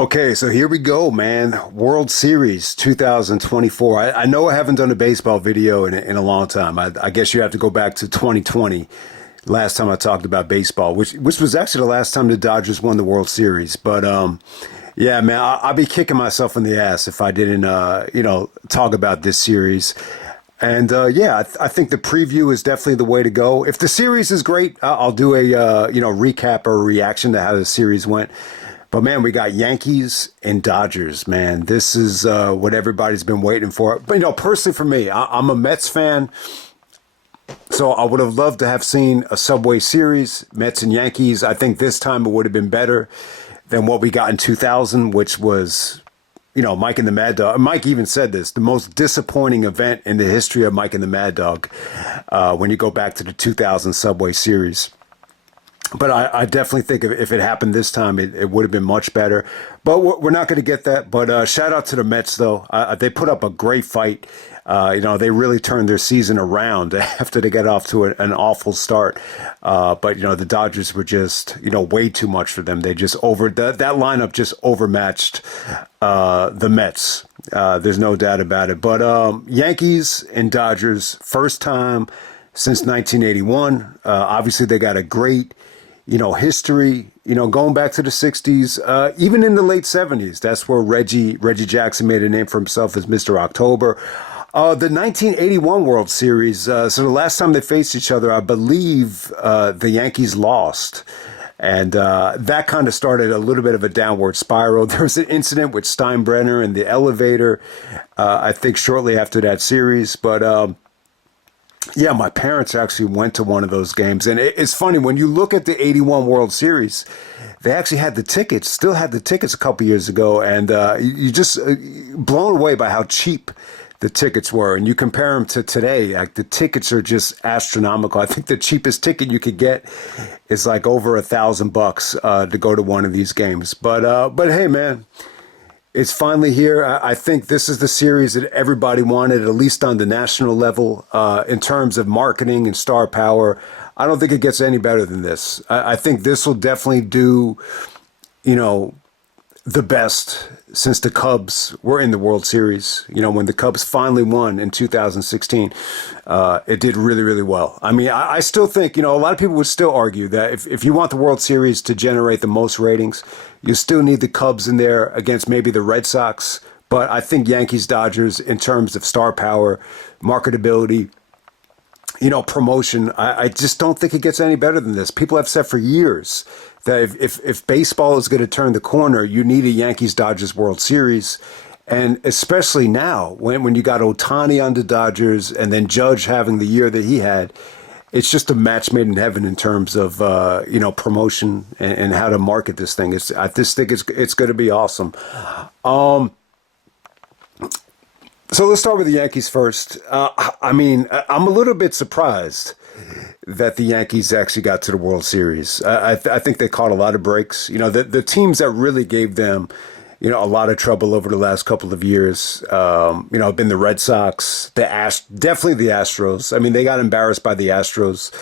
Okay, so here we go, man. World Series 2024. I know I haven't done a baseball video in a long time. I guess you have to go back to 2020, last time I talked about baseball, which was actually the last time the Dodgers won the World Series. But yeah, man, I'll be kicking myself in the ass if I didn't, talk about this series. And yeah, I think the preview is definitely the way to go. If the series is great, I'll do a recap or reaction to how the series went. But man, we got Yankees and Dodgers. Man, this is what everybody's been waiting for. But personally for me, I'm a Mets fan, so I would have loved to have seen a Subway Series, Mets and Yankees. I think this time it would have been better than what we got in 2000, which was Mike and the Mad Dog. Mike even said this, the most disappointing event in the history of Mike and the Mad Dog when you go back to the 2000 Subway Series. But I definitely think if it happened this time, it would have been much better. But we're not going to get that. But shout out to the Mets, though. They put up a great fight. They really turned their season around after they got off to an awful start. But the Dodgers were just, way too much for them. They just that lineup just overmatched the Mets. There's no doubt about it. But Yankees and Dodgers, first time since 1981. Obviously, they got a great history, going back to the 60s, even in the late 70s. That's where Reggie Jackson made a name for himself as Mr. October. The 1981 World Series, so the last time they faced each other, I believe the Yankees lost. And that kind of started a little bit of a downward spiral. There was an incident with Steinbrenner in the elevator, I think shortly after that series. But yeah, my parents actually went to one of those games. And it's funny, when you look at the 81 World Series, they actually had the tickets, still had the tickets a couple years ago. And you just blown away by how cheap the tickets were. And you compare them to today, like the tickets are just astronomical. I think the cheapest ticket you could get is like over $1,000 to go to one of these games. But hey, man. It's finally here. I think this is the series that everybody wanted, at least on the national level, in terms of marketing and star power. I don't think it gets any better than this. I think this will definitely do, the best since the Cubs were in the World Series. When the Cubs finally won in 2016, it did really, really well. I mean, I still think, a lot of people would still argue that if you want the World Series to generate the most ratings, you still need the Cubs in there against maybe the Red Sox. But I think Yankees, Dodgers, in terms of star power, marketability, promotion, I just don't think it gets any better than this. People have said for years that if baseball is going to turn the corner, you need a Yankees-Dodgers World Series. And especially now, when you got Ohtani on the Dodgers and then Judge having the year that he had, it's just a match made in heaven in terms of, promotion and how to market this thing. I just think it's going to be awesome. So let's start with the Yankees first. I'm a little bit surprised that the Yankees actually got to the World Series. I think they caught a lot of breaks. The teams that really gave them, a lot of trouble over the last couple of years, have been the Red Sox, definitely the Astros. I mean, they got embarrassed by the Astros,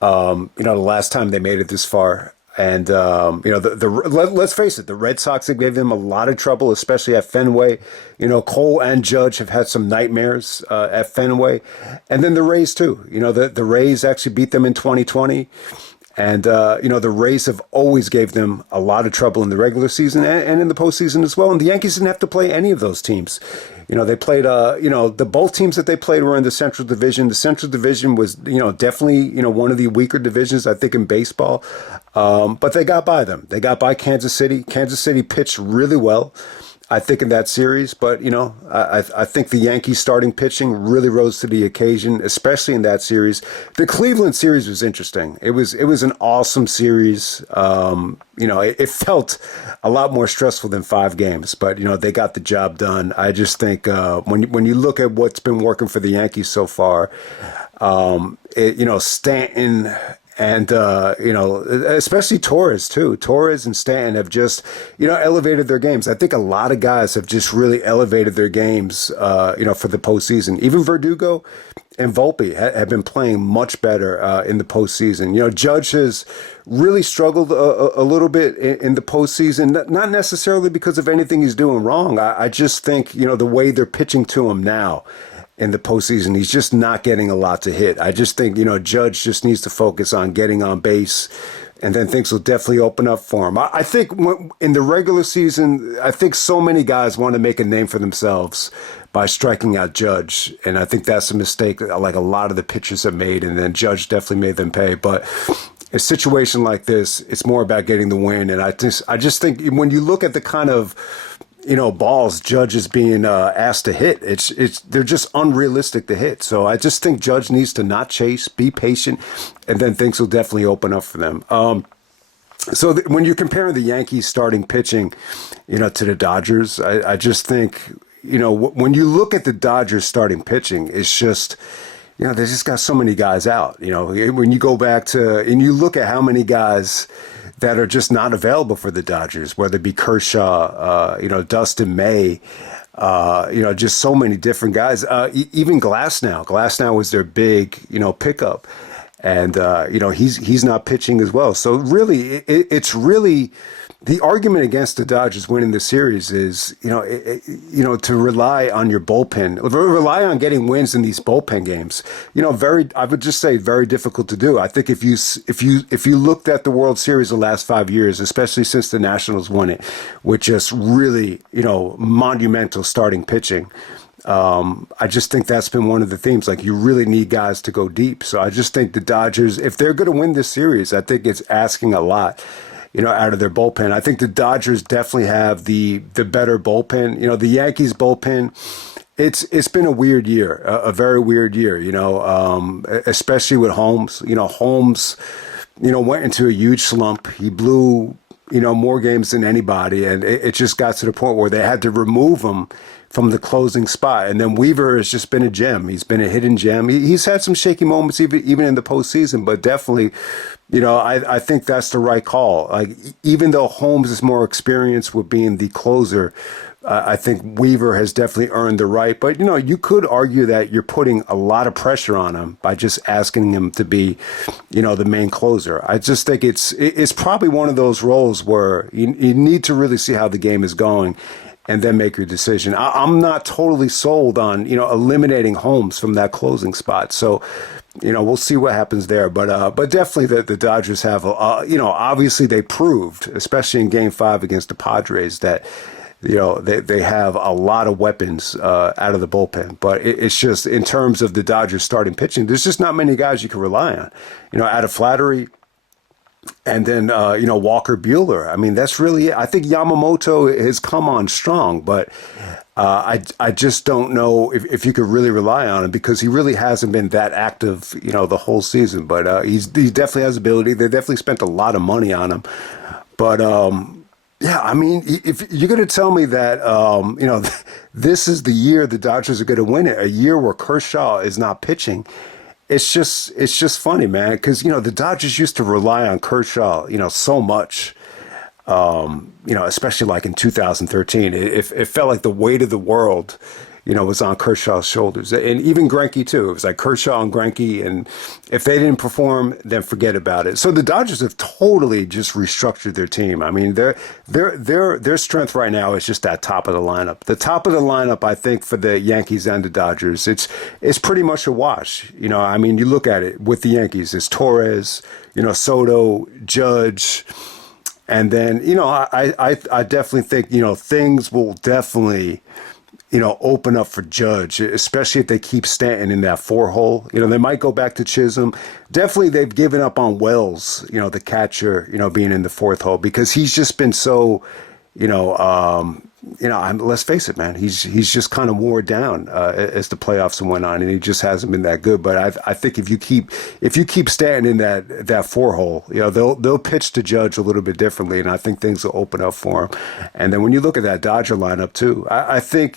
the last time they made it this far. And, let's face it, the Red Sox have gave them a lot of trouble, especially at Fenway. Cole and Judge have had some nightmares at Fenway. And then the Rays, too. The Rays actually beat them in 2020. And, the Rays have always gave them a lot of trouble in the regular season and in the postseason as well. And the Yankees didn't have to play any of those teams. They played, the both teams that they played were in the Central Division. The Central Division was, definitely, one of the weaker divisions, I think, in baseball. But they got by them. They got by Kansas City. Kansas City pitched really well, I think, in that series. But, I think the Yankees starting pitching really rose to the occasion, especially in that series. The Cleveland series was interesting. It was an awesome series. It felt a lot more stressful than 5 games, but, they got the job done. I just think when you look at what's been working for the Yankees so far, Stanton And, especially Torres, too. Torres and Stanton have just, elevated their games. I think a lot of guys have just really elevated their games, for the postseason. Even Verdugo and Volpe have been playing much better in the postseason. Judge has really struggled a little bit in the postseason, not necessarily because of anything he's doing wrong. I just think, the way they're pitching to him now in the postseason, he's just not getting a lot to hit. I just think, Judge just needs to focus on getting on base, and then things will definitely open up for him. I think in the regular season, I think so many guys want to make a name for themselves by striking out Judge, and I think that's a mistake that, like, a lot of the pitchers have made, and then Judge definitely made them pay. But a situation like this, it's more about getting the win, and I just think when you look at the kind of balls Judge is being asked to hit, they're just unrealistic to hit. So I just think Judge needs to not chase, be patient, and then things will definitely open up for them. When you're comparing the Yankees starting pitching, to the Dodgers, I just think, when you look at the Dodgers starting pitching, it's just, they just got so many guys out. When you go back to, and you look at how many guys that are just not available for the Dodgers, whether it be Kershaw, Dustin May, just so many different guys. Even Glasnow. Glasnow was their big, pickup. And, he's not pitching as well. So really, it's really the argument against the Dodgers winning the series is, to rely on your bullpen, rely on getting wins in these bullpen games. I would just say very difficult to do. I think if you looked at the World Series the last 5 years, especially since the Nationals won it, with just really, monumental starting pitching. I just think that's been one of the themes. Like, you really need guys to go deep. So I just think the Dodgers, if they're going to win this series, I think it's asking a lot, out of their bullpen. I think the Dodgers definitely have the better bullpen. The Yankees bullpen, it's been a weird year, a very weird year, especially with Holmes. Holmes, went into a huge slump. He blew, more games than anybody. And it just got to the point where they had to remove him from the closing spot. And then Weaver has just been a gem. He's been a hidden gem. He's had some shaky moments even in the postseason, but definitely, I think that's the right call. Like, even though Holmes is more experienced with being the closer, I think Weaver has definitely earned the right. But, you could argue that you're putting a lot of pressure on him by just asking him to be, the main closer. I just think it's probably one of those roles where you need to really see how the game is going and then make your decision. I'm not totally sold on, eliminating Holmes from that closing spot. So, we'll see what happens there. But definitely the Dodgers have, obviously they proved, especially in Game 5 against the Padres, that, they have a lot of weapons out of the bullpen. But it's just, in terms of the Dodgers starting pitching, there's just not many guys you can rely on. Out of Flattery, and then, Walker Buehler. I mean, that's really it. I think Yamamoto has come on strong, but I just don't know if you could really rely on him, because he really hasn't been that active, the whole season. But he definitely has ability. They definitely spent a lot of money on him. But, yeah, I mean, if you're going to tell me that, this is the year the Dodgers are going to win it, a year where Kershaw is not pitching, it's just funny, man, because, the Dodgers used to rely on Kershaw, so much, especially like in 2013. It felt like the weight of the world, was on Kershaw's shoulders. And even Greinke, too. It was like Kershaw and Greinke, and if they didn't perform, then forget about it. So the Dodgers have totally just restructured their team. I mean, their strength right now is just that top of the lineup. The top of the lineup, I think, for the Yankees and the Dodgers, it's pretty much a wash. I mean, you look at it with the Yankees, it's Torres, Soto, Judge. And then, I definitely think, things will definitely, open up for Judge, especially if they keep Stanton in that 4-hole. They might go back to Chisholm. Definitely they've given up on Wells, the catcher, being in the 4th hole, because he's just been so, let's face it, man. He's just kind of wore down as the playoffs went on, and he just hasn't been that good. But I think if you keep staying in that four hole, they'll pitch to Judge a little bit differently, and I think things will open up for him. And then when you look at that Dodger lineup too, I think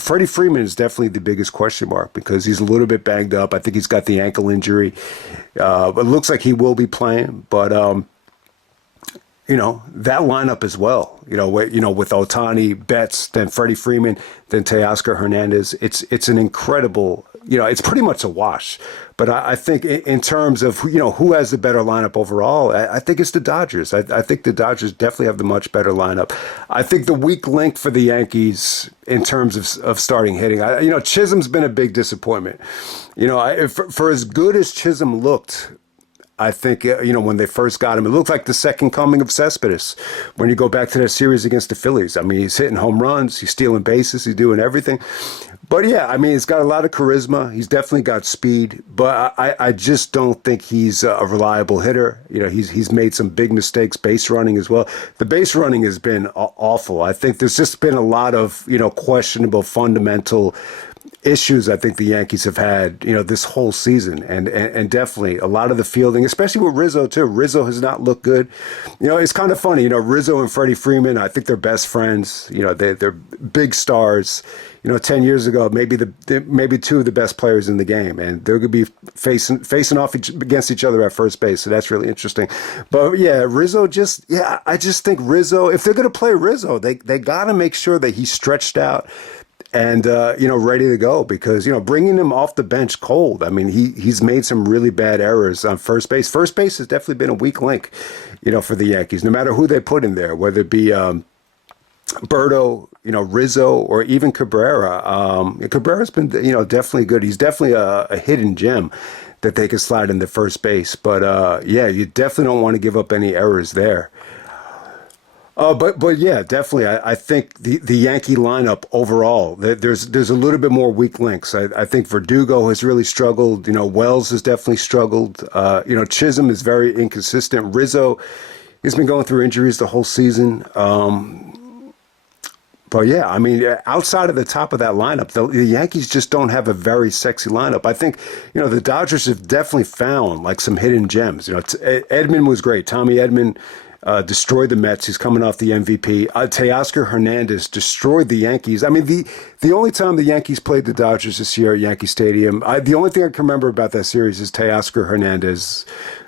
Freddie Freeman is definitely the biggest question mark because he's a little bit banged up. I think he's got the ankle injury. But it looks like he will be playing, but that lineup as well, with Otani, Betts, then Freddie Freeman, then Teoscar Hernandez, it's an incredible, it's pretty much a wash. But I think in terms of, who has the better lineup overall, I think it's the Dodgers. I think the Dodgers definitely have the much better lineup. I think the weak link for the Yankees in terms of starting hitting, Chisholm's been a big disappointment. For as good as Chisholm looked, I think, when they first got him, it looked like the second coming of Cespedes. When you go back to that series against the Phillies, I mean, he's hitting home runs, he's stealing bases, he's doing everything. But yeah, I mean, he's got a lot of charisma. He's definitely got speed, but I just don't think he's a reliable hitter. He's made some big mistakes base running as well. The base running has been awful. I think there's just been a lot of, questionable fundamental issues I think the Yankees have had, this whole season, and definitely a lot of the fielding, especially with Rizzo too. Rizzo has not looked good. It's kind of funny, Rizzo and Freddie Freeman, I think they're best friends. They're big stars. 10 years ago, maybe two of the best players in the game, and they're going to be facing off against each other at first base. So that's really interesting. But yeah, Rizzo I just think Rizzo, if they're going to play Rizzo, they got to make sure that he's stretched out and ready to go, because bringing him off the bench cold, I mean, he's made some really bad errors on first base. First base has definitely been a weak link, for the Yankees, no matter who they put in there, whether it be Berto, Rizzo, or even Cabrera. Cabrera's been definitely good. He's definitely a hidden gem that they could slide into first base. But yeah, you definitely don't want to give up any errors there. But yeah, definitely. I think the Yankee lineup overall, there's a little bit more weak links. I think Verdugo has really struggled. Wells has definitely struggled. Chisholm is very inconsistent. Rizzo, he's been going through injuries the whole season. But yeah, I mean, outside of the top of that lineup, the Yankees just don't have a very sexy lineup. I think, the Dodgers have definitely found like some hidden gems. Edman was great. Tommy Edman destroyed the Mets. He's coming off the MVP. Teoscar Hernandez destroyed the Yankees. I mean, the only time the Yankees played the Dodgers this year at Yankee Stadium, the only thing I can remember about that series is Teoscar Hernandez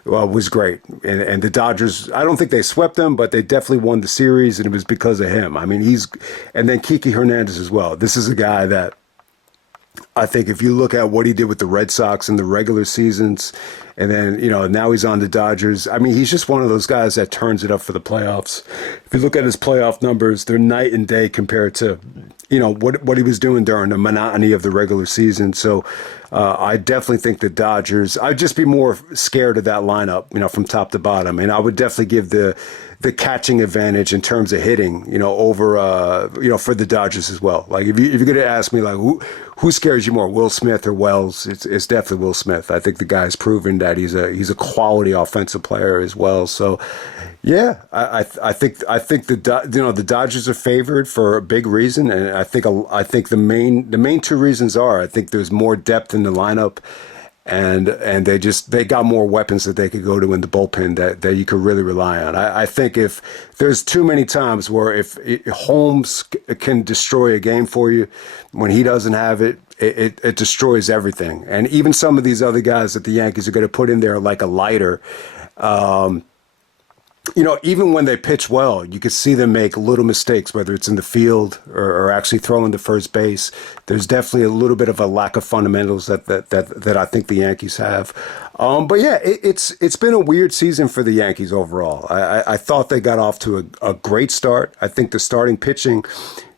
was great. And the Dodgers, I don't think they swept them, but they definitely won the series, and it was because of him. I mean, and then Kiki Hernandez as well. This is a guy that I think if you look at what he did with the Red Sox in the regular seasons, and then, now he's on the Dodgers. I mean, he's just one of those guys that turns it up for the playoffs. If you look at his playoff numbers, they're night and day compared to, what he was doing during the monotony of the regular season. So I definitely think the Dodgers, I'd just be more scared of that lineup, from top to bottom. And I would definitely give the catching advantage in terms of hitting, over, for the Dodgers as well. Like if you're going to ask me, like, who scares you more, Will Smith or Wells? It's definitely Will Smith. I think the guy's proven that he's a quality offensive player as well. So, yeah, I think the Dodgers are favored for a big reason, and I think the main two reasons are, I think there's more depth in the lineup, and they got more weapons that they could go to in the bullpen that you could really rely on. I think if there's too many times where if Holmes can destroy a game for you, when he doesn't have it, it destroys everything. And even some of these other guys that the Yankees are going to put in there like a lighter, even when they pitch well, you could see them make little mistakes, whether it's in the field or actually throwing to first base. There's definitely a little bit of a lack of fundamentals that I think the Yankees have. But yeah, it's been a weird season for the Yankees overall. I thought they got off to a great start. I think the starting pitching,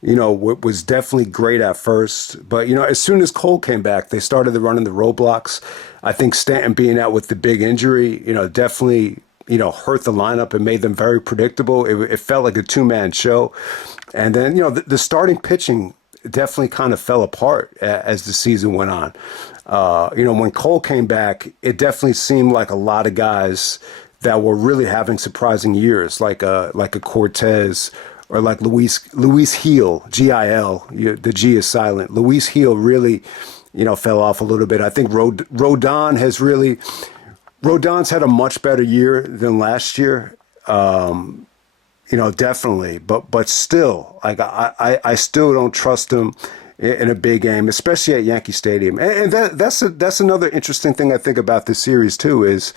was definitely great at first. But, as soon as Cole came back, they started running the roadblocks. I think Stanton being out with the big injury, definitely hurt the lineup and made them very predictable. It felt like a two-man show. And then, the starting pitching definitely kind of fell apart as the season went on. When Cole came back, it definitely seemed like a lot of guys that were really having surprising years, like a Cortez or like Luis Gil, Gil. The G is silent. Luis Gil really, fell off a little bit. I think Rodon's had a much better year than last year. Definitely, but still, like I still don't trust him in a big game, especially at Yankee Stadium. And that's another interesting thing I think about this series too is,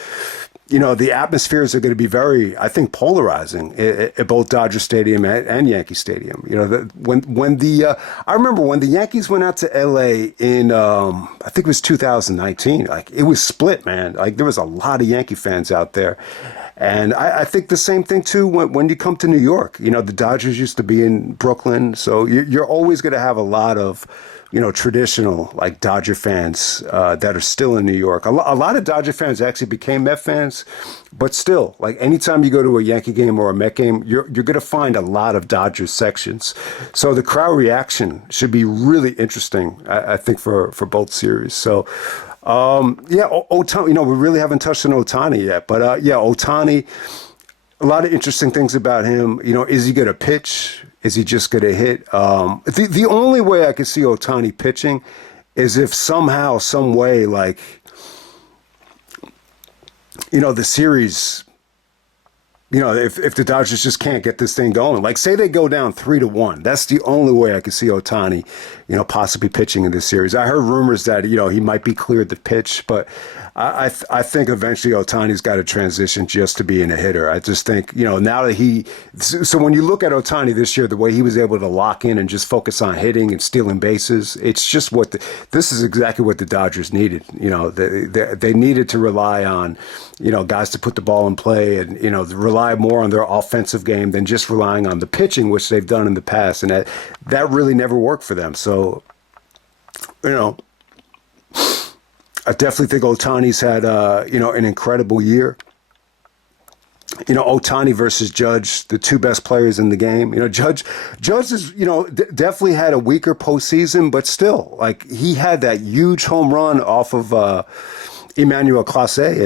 the atmospheres are going to be very, I think, polarizing at both Dodger Stadium and Yankee Stadium. I remember when the Yankees went out to LA in, I think it was 2019, like it was split, man. Like there was a lot of Yankee fans out there. And I think the same thing too when you come to New York. The Dodgers used to be in Brooklyn, so you're always going to have a lot of, traditional like Dodger fans that are still in New York. A lot of Dodger fans actually became Met fans, but still, like anytime you go to a Yankee game or a Met game, you're going to find a lot of Dodgers sections. So the crowd reaction should be really interesting, I think, for both series. So. Otani, we really haven't touched on Otani yet, but Otani, a lot of interesting things about him. Is he going to pitch? Is he just going to hit? The only way I could see Otani pitching is if somehow, some way, like, the series, if the Dodgers just can't get this thing going, like say they go down 3-1, that's the only way I could see Otani, possibly pitching in this series. I heard rumors that, he might be cleared to pitch, but I think eventually Otani's got to transition just to being a hitter. I just think, now that so when you look at Otani this year, the way he was able to lock in and just focus on hitting and stealing bases, it's just this is exactly what the Dodgers needed. They needed to rely on, guys to put the ball in play and, rely more on their offensive game than just relying on the pitching, which they've done in the past. And that really never worked for them. So, I definitely think Otani's had, an incredible year. Otani versus Judge, the two best players in the game. Judge is, definitely had a weaker postseason, but still, like he had that huge home run off of Emmanuel Clase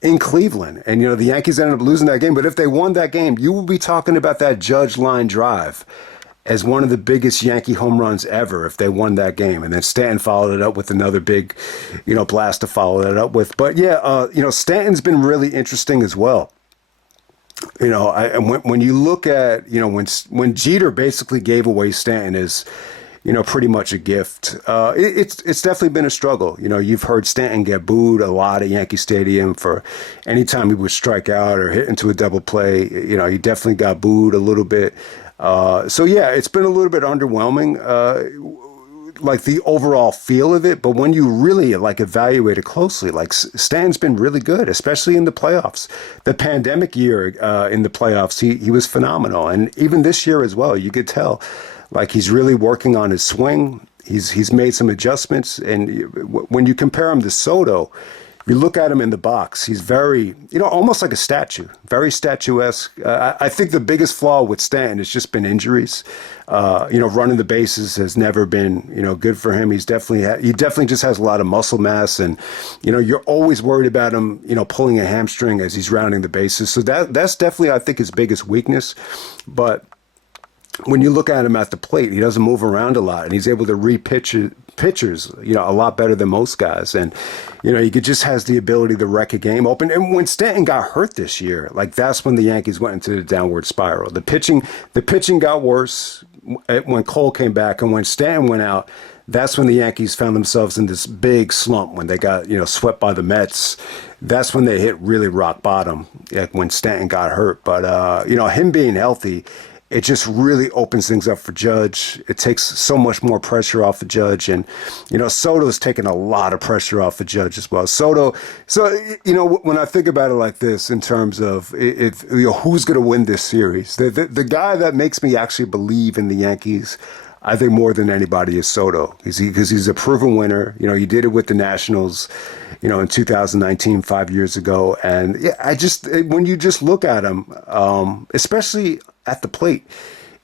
in Cleveland, and the Yankees ended up losing that game. But if they won that game, you will be talking about that Judge line drive as one of the biggest Yankee home runs ever if they won that game. And then Stanton followed it up with another big, blast to follow that up with. But Stanton's been really interesting as well. When you look at, when Jeter basically gave away Stanton as, pretty much a gift. It's definitely been a struggle. You've heard Stanton get booed a lot at Yankee Stadium for any time he would strike out or hit into a double play. He definitely got booed a little bit. It's been a little bit underwhelming, like the overall feel of it. But when you really like evaluate it closely, like Stan's been really good, especially in the playoffs. The pandemic year in the playoffs, he was phenomenal, and even this year as well. You could tell, like he's really working on his swing. He's made some adjustments, and when you compare him to Soto, you look at him in the box, he's very, almost like a statue, very statuesque. I think the biggest flaw with Stanton has just been injuries. Running the bases has never been, good for him. He definitely just has a lot of muscle mass, and, you're always worried about him, pulling a hamstring as he's rounding the bases. So that's definitely, I think, his biggest weakness. But when you look at him at the plate, he doesn't move around a lot, and he's able to re-pitch pitchers, a lot better than most guys. And, he just has the ability to wreck a game open. And when Stanton got hurt this year, like that's when the Yankees went into the downward spiral. The pitching got worse when Cole came back, and when Stanton went out, that's when the Yankees found themselves in this big slump when they got, swept by the Mets. That's when they hit really rock bottom, like when Stanton got hurt. But, him being healthy, it just really opens things up for Judge. It takes so much more pressure off the Judge. And, Soto's taking a lot of pressure off the Judge as well. So, when I think about it like this, in terms of who's going to win this series, the guy that makes me actually believe in the Yankees, I think more than anybody, is Soto. Because he's a proven winner. He did it with the Nationals, in 2019, 5 years ago. And when you just look at him, especially at the plate,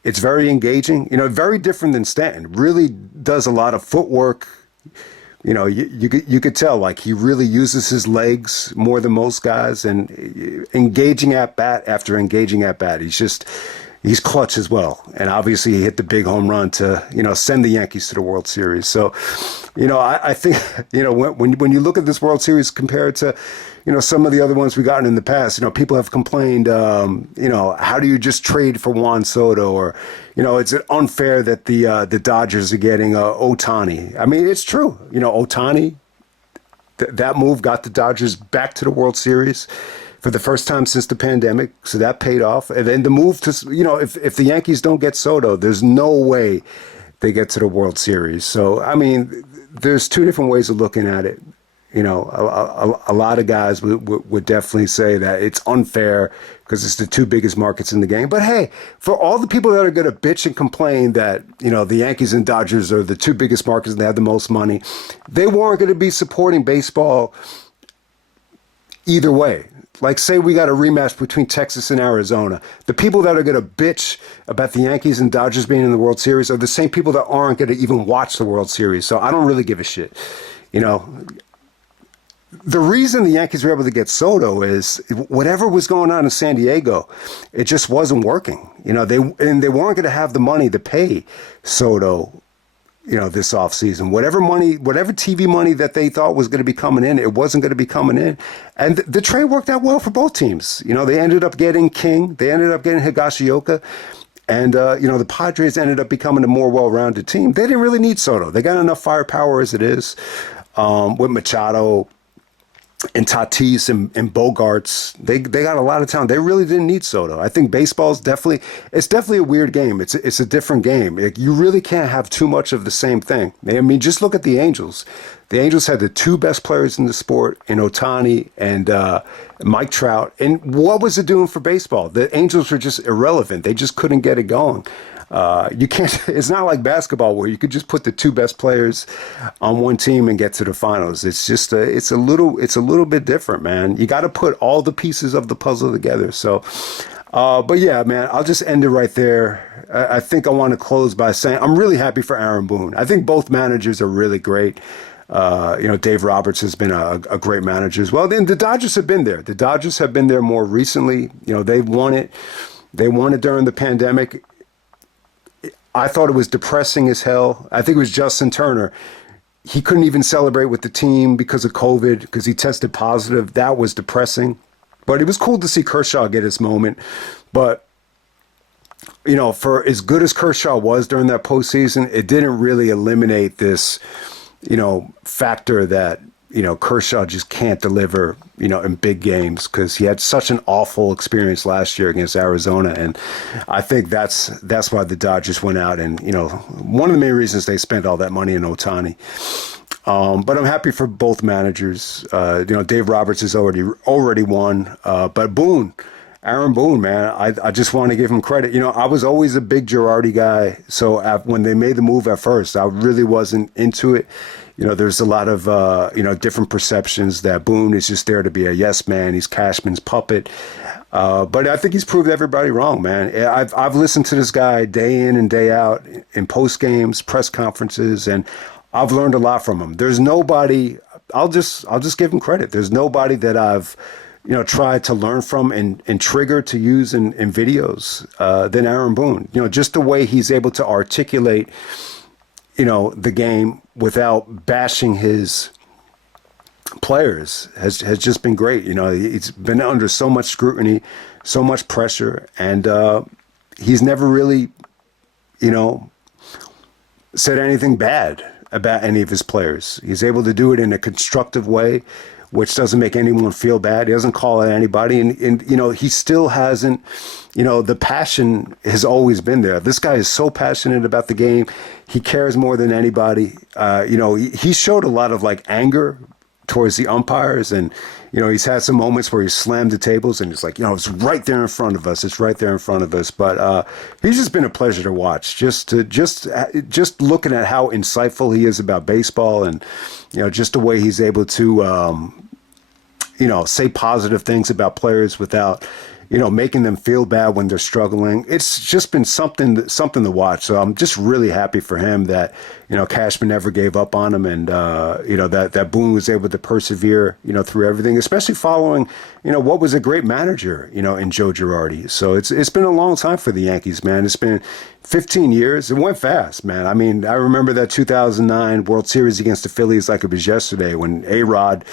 it's very engaging, very different than Stanton. Really does a lot of footwork. You could tell, like, he really uses his legs more than most guys, and engaging at bat after engaging at bat. He's just, he's clutch as well. And obviously he hit the big home run to, send the Yankees to the World Series. So, I think, when you look at this World Series compared to, some of the other ones we've gotten in the past, people have complained, how do you just trade for Juan Soto? Or, is it unfair that the Dodgers are getting Ohtani? I mean, it's true. Ohtani, that move got the Dodgers back to the World Series for the first time since the pandemic. So that paid off. And then the move to, if the Yankees don't get Soto, there's no way they get to the World Series. So, I mean, there's two different ways of looking at it. A lot of guys would definitely say that it's unfair because it's the two biggest markets in the game. But hey, for all the people that are going to bitch and complain that, the Yankees and Dodgers are the two biggest markets and they have the most money, they weren't going to be supporting baseball either way. Like, say we got a rematch between Texas and Arizona. The people that are going to bitch about the Yankees and Dodgers being in the World Series are the same people that aren't going to even watch the World Series. So I don't really give a shit. The reason the Yankees were able to get Soto is whatever was going on in San Diego, it just wasn't working. They weren't going to have the money to pay Soto, this offseason. Whatever TV money that they thought was going to be coming in, it wasn't going to be coming in. And the trade worked out well for both teams. They ended up getting King. They ended up getting Higashioka. And, the Padres ended up becoming a more well-rounded team. They didn't really need Soto. They got enough firepower as it is with Machado and Tatis and Bogarts. They got a lot of talent. They really didn't need Soto. I think baseball's definitely a weird game. It's a different game. You really can't have too much of the same thing. I mean, just look at the Angels. The Angels had the two best players in the sport in Ohtani and Mike Trout. And what was it doing for baseball? The Angels were just irrelevant. They just couldn't get it going. You can't. It's not like basketball where you could just put the two best players on one team and get to the finals. It's just it's a little bit different, man. You got to put all the pieces of the puzzle together. So, but yeah, man, I'll just end it right there. I think I want to close by saying I'm really happy for Aaron Boone. I think both managers are really great. Dave Roberts has been a great manager as well. Then the Dodgers have been there. The Dodgers have been there more recently. They've won it. They won it during the pandemic. I thought it was depressing as hell. I think it was Justin Turner. He couldn't even celebrate with the team because of COVID, because he tested positive. That was depressing. But it was cool to see Kershaw get his moment. But, for as good as Kershaw was during that postseason, it didn't really eliminate this, factor that, Kershaw just can't deliver, in big games because he had such an awful experience last year against Arizona. And I think that's why the Dodgers went out and, one of the main reasons they spent all that money in Ohtani. But I'm happy for both managers. Dave Roberts has already won. But Aaron Boone, man, I just want to give him credit. I was always a big Girardi guy. So when they made the move at first, I really wasn't into it. There's a lot of, different perceptions that Boone is just there to be a yes man. He's Cashman's puppet. But I think he's proved everybody wrong, man. I've listened to this guy day in and day out in post games, press conferences, and I've learned a lot from him. There's nobody, I'll just give him credit. There's nobody that I've, tried to learn from and trigger to use in videos than Aaron Boone. Just the way he's able to articulate, the game without bashing his players has just been great. He's been under so much scrutiny, so much pressure, and he's never really, said anything bad about any of his players. He's able to do it in a constructive way, which doesn't make anyone feel bad. He doesn't call out anybody. And he still hasn't, the passion has always been there. This guy is so passionate about the game. He cares more than anybody. He showed a lot of anger towards the umpires. And, he's had some moments where he slammed the tables and it's it's right there in front of us. It's right there in front of us. But he's just been a pleasure to watch. Just looking at how insightful he is about baseball and, just the way he's able to, say positive things about players without, making them feel bad when they're struggling. It's just been something to watch. So I'm just really happy for him that, Cashman never gave up on him, and that Boone was able to persevere, through everything, especially following, what was a great manager, in Joe Girardi. So it's been a long time for the Yankees, man. It's been 15 years. It went fast, man. I mean, I remember that 2009 World Series against the Phillies like it was yesterday, when A-Rod,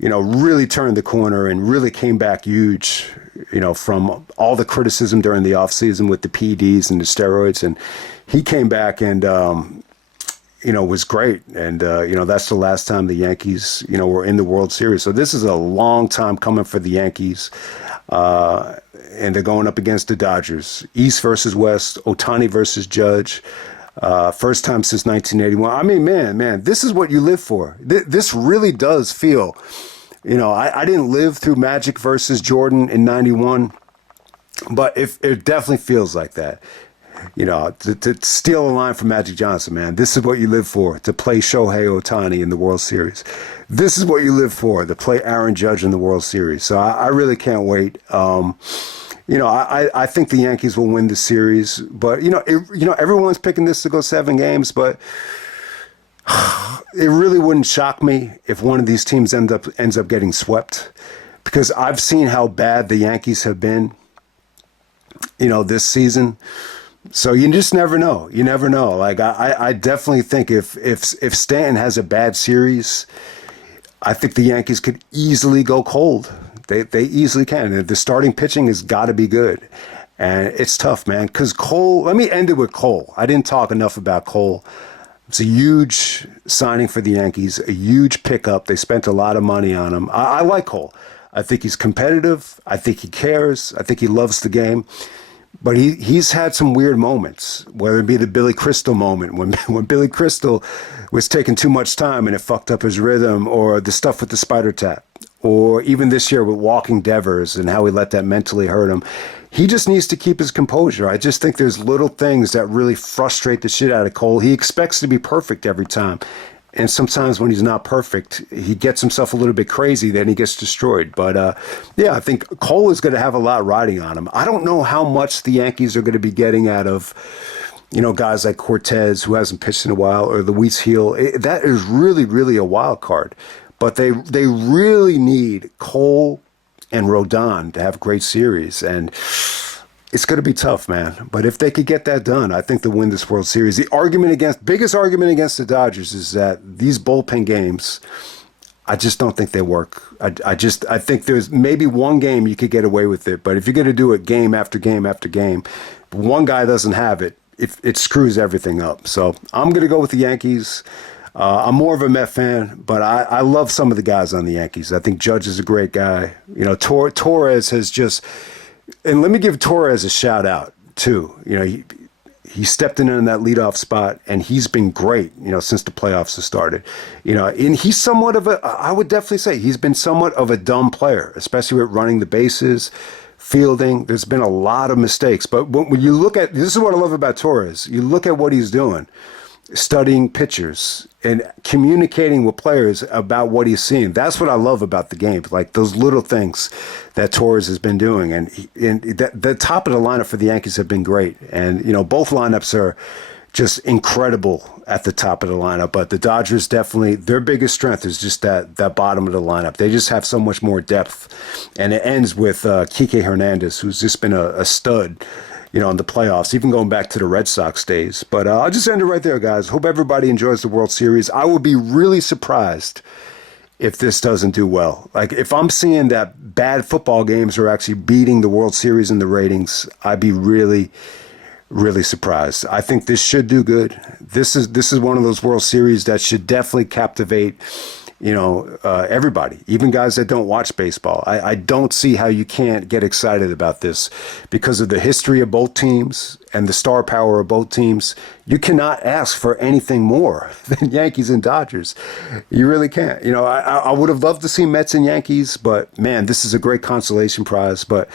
really turned the corner and really came back huge, from all the criticism during the offseason with the PEDs and the steroids. And he came back and, was great. And, that's the last time the Yankees, were in the World Series. So this is a long time coming for the Yankees. And they're going up against the Dodgers. East versus West, Ohtani versus Judge. First time since 1981. I mean, man, this is what you live for. This really does feel, I didn't live through Magic versus Jordan in 91, but it definitely feels like that. To steal a line from Magic Johnson, man, this is what you live for, to play Shohei Ohtani in the World Series. This is what you live for, to play Aaron Judge in the World Series. So I really can't wait. I think the Yankees will win the series, but everyone's picking this to go 7 games, but it really wouldn't shock me if one of these teams ends up getting swept, because I've seen how bad the Yankees have been, this season. So you just never know. You never know. Like I definitely think if Stanton has a bad series, I think the Yankees could easily go cold. They easily can. The starting pitching has got to be good. And it's tough, man. Because Cole, let me end it with Cole. I didn't talk enough about Cole. It's a huge signing for the Yankees, a huge pickup. They spent a lot of money on him. I like Cole. I think he's competitive. I think he cares. I think he loves the game. But he's had some weird moments, whether it be the Billy Crystal moment, when Billy Crystal was taking too much time and it fucked up his rhythm, or the stuff with the spider tap, or even this year with walking Devers and how he let that mentally hurt him. He just needs to keep his composure. I just think there's little things that really frustrate the shit out of Cole. He expects to be perfect every time. And sometimes when he's not perfect, he gets himself a little bit crazy, then he gets destroyed. But, I think Cole is going to have a lot riding on him. I don't know how much the Yankees are going to be getting out of, guys like Cortez, who hasn't pitched in a while, or Luis Gil. That is really, really a wild card. But they really need Cole and Rodon to have great series. And it's going to be tough, man. But if they could get that done, I think they'll win this World Series. Biggest argument against the Dodgers is that these bullpen games, I just don't think they work. I think there's maybe one game you could get away with it. But if you're going to do it game after game after game, one guy doesn't have it, it screws everything up. So I'm going to go with the Yankees. I'm more of a Met fan, but I love some of the guys on the Yankees. I think Judge is a great guy. Torres has just... And let me give Torres a shout out too. He stepped in that leadoff spot, and he's been great, since the playoffs have started. And he's somewhat of I would definitely say he's been somewhat of a dumb player, especially with running the bases, fielding. There's been a lot of mistakes. But when you look at, this is what I love about Torres. You look at what he's doing, studying pitchers and communicating with players about what he's seeing. That's what I love about the game, like those little things that Torres has been doing. And the top of the lineup for the Yankees have been great. And, both lineups are just incredible at the top of the lineup. But the Dodgers definitely, their biggest strength is just that bottom of the lineup. They just have so much more depth. And it ends with Kike Hernandez, who's just been a stud, in the playoffs, even going back to the Red Sox days. But I'll just end it right there, guys. Hope everybody enjoys the World Series. I will be really surprised if this doesn't do well. Like, if I'm seeing that bad football games are actually beating the World Series in the ratings, I'd be really, really surprised. I think this should do good. This is one of those World Series that should definitely captivate everybody, even guys that don't watch baseball. I don't see how you can't get excited about this because of the history of both teams and the star power of both teams. You cannot ask for anything more than Yankees and Dodgers. You really can't. I would have loved to see Mets and Yankees, but man, this is a great consolation prize. But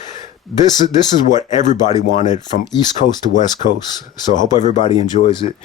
this is what everybody wanted from East Coast to West Coast. So I hope everybody enjoys it.